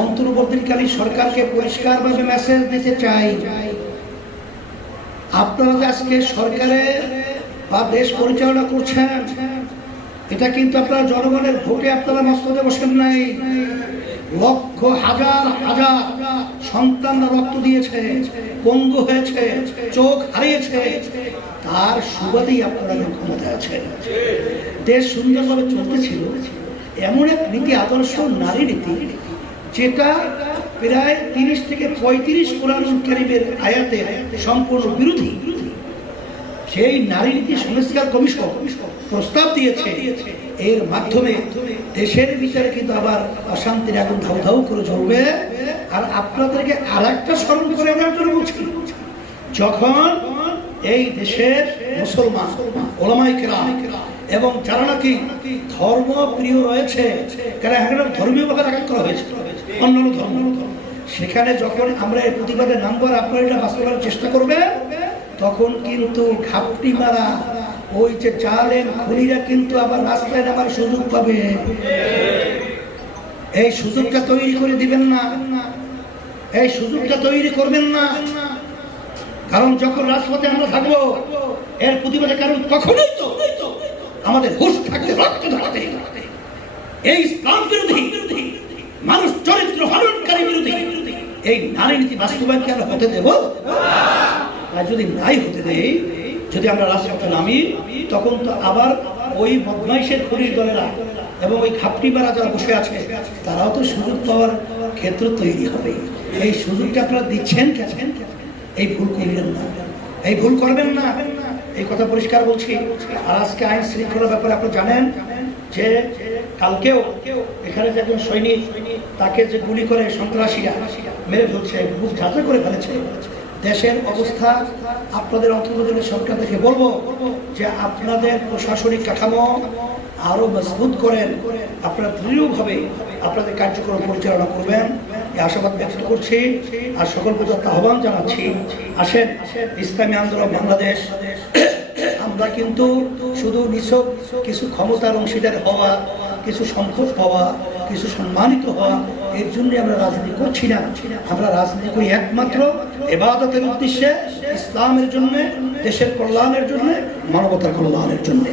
অন্তর্বর্তীকালীন সরকারকে পরিষ্কারভাবে মেসেজ দিতে চাই। আপনারা যে আজকে সরকারে বা দেশ পরিচালনা করছেন, এটা কিন্তু আপনারা জনগণের ভোটে আপনারা মস্তদে বসেন নাই। লক্ষ হাজার হাজার সন্তানরা রক্ত দিয়েছে, পঙ্গু হয়েছে, চোখ হারিয়েছে। তার সুবাদেই আপনারা ক্ষমতায় আছেন। দেশ সুন্দরভাবে চলতেছিল এমন এক নীতি, আদর্শ, নারী নীতি যেটা প্রায় তিরিশ থেকে পঁয়ত্রিশ কোরআনুল কারিমের আয়াতে সম্পূর্ণ বিরোধী। সেই নারী নীতি সংস্কার কমিশন প্রস্তাব দিয়েছে। এর মাধ্যমে দেশের বিচারে কিন্তু আবার অশান্তির আগুন ধাউ ধাউ করে জ্বলবে। আর আপনাদেরকে আর একটা স্মরণ করে আনার জন্য বলছি, যখন এই দেশের মুসলমান ওলামাই কেরাম এবং যারা নাকি ধর্ম প্রিয় রয়েছে কারণ এখানে ধর্মীয় ভাবে আঘাত করা হয়েছে? অন্যান্য ধর্ম। সেখানে যখন আমরা এই প্রতিবাদে নামবার আপনারা এটা বাস্তবায়নের চেষ্টা করবে তখন কিন্তু ঘাপটি মারা ওই যে জালেম খুনিরা কিন্তু আবার রাস্তায় নামার সুযোগ পাবে। এই সুযোগটা তৈরি করে দিবেন না। এই সুযোগটা তৈরি করবেন না। কারণ যখন রাজপথে আমরা থাকব, এর প্রতিবাদে কারণ তখনই তো আমাদের হুশ থাকতে, রক্ত ধরাতে। এই ইসলাম বিরোধী মানুষ চরিত্র হরণকারী বিরোধী। এই নারী নীতি বাস্তবায়ন কি আমরা হতে দেব? আর যদি নাই হতে দেই, যদি আমরা রাজপথে নামি, তখন তো আবার ওই বদমাইশের খুনির দলেরা এবং ওই খাপটি মারা যারা বসে আছে, তারাও তো সুযোগ পাওয়ার ক্ষেত্র তৈরি হবে। এই সুযোগটা আপনারা দিচ্ছেন কেন? এই ভুল করবেন না। এই ভুল করবেন না। এই কথা পরিষ্কার বলছি। আর আজকে আইন শৃঙ্খলার ব্যাপারে আপনি জানেন যে কালকেও এখানে যে একজন সৈনিক, তাকে যে গুলি করে সন্ত্রাসীরা মেরে ফেলছে বুক ঝাঁচা করে ফেলেছে। দেশের অবস্থা আপনাদের অন্তর্বর্তী সরকার থেকে বলব যে আপনাদের প্রশাসনিক কাঠামো আরও মজবুত করেন, আপনারা দৃঢ়ভাবে আপনাদের কার্যক্রম পরিচালনা করবেন। এই আশাবাদ ব্যক্ত করছি আর সকল প্রজাত আহ্বান জানাচ্ছি, আসেন, ইসলামী আন্দোলন বাংলাদেশ। আমরা কিন্তু শুধু নিছক কিছু ক্ষমতার অংশীদার হওয়া কিছু সম্পদ পাওয়া কিছু সম্মানিত হওয়া, এর জন্য আমরা রাজনীতি করছি না। আমরা রাজনীতি করি একমাত্র এবাদতের উদ্দেশ্যে, ইসলামের জন্য, দেশের কল্যাণের জন্য, মানবতার কল্যাণের জন্য।